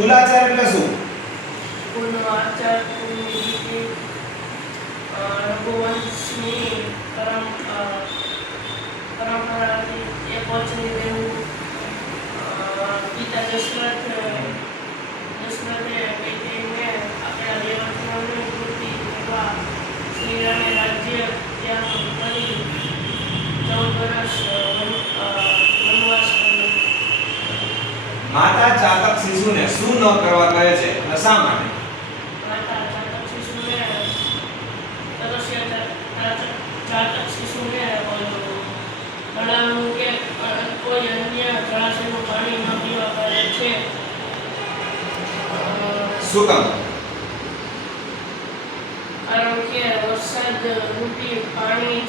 કુલાચાર એટલે શું? કુલનો આચાર, કુલની રીતિ, રઘુવંશની પરંપરાથી એક વચની રહેવું. પિતા દશરથે કૈકેયીને આપણા દેવતાઓની પૂર્તિ કરવા શ્રીરામે રાજ્ય ત્યાગ કરી 14 વર્ષ વનવાસ કર્યો. માતા ચાતક શિશુને શું ન કરવા કહે છે અને શા માટે? માતા ચાતક શિશુને ચાતક શિશુને તળાવનું કે કોઈ અન્ય જળાશયનું પાણી ન પીવા કરે છે. શું કામ? કારણ કે વરસાદ રૂપી પાણી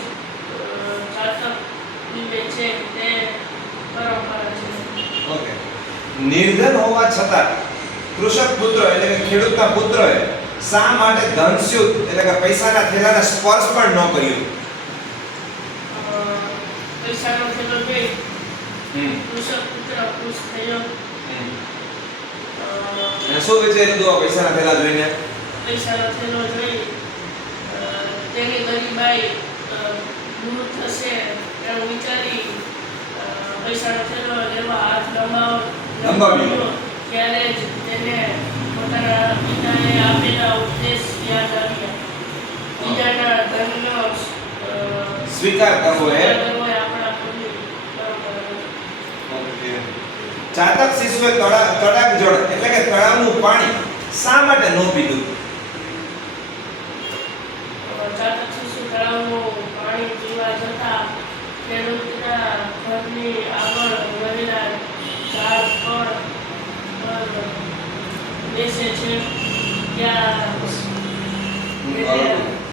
ચાતક પીવે છે તે પરંપરા છે. ઓકે. નિર્ધન હોવા છતાં કૃષક પુત્ર એટલે કે ખેડૂતના પુત્રએ શા માટે ધનસ્યુત એટલે કે પૈસાના થેલાને સ્પર્શ પણ ન કર્યો? પૈસાનો થેલો જોઈ કૃષક પુત્ર ખુશ થયો. અને શું વિચાર્યું હતું આ પૈસાના થેલા જોઈને? પૈસાનો થેલો જોઈ તેની ગરીબાઈ દૂર થશે એવું વિચારી પૈસાનો થેલો લેવા હાથ લંબાવ્યો. ત્યારે જ તેને પોતાના પિતાએ આપેલા ઉપદેશ યાદ આવ્યા. બીજાના ધનનો સ્વીકાર કરવો એ આપણા કુળની પરંપરા છે. ઓકે. ચાતક શિશુએ તળાગ જળ એટલે કે તળાવનું પાણી શા માટે ન પીધું? ચાતક શિશુ તળાવનું પાણી પીવા જતા ખેડૂતના ઘરની આગળ રહેલા ઝાડ પર બેસે છે. ત્યાં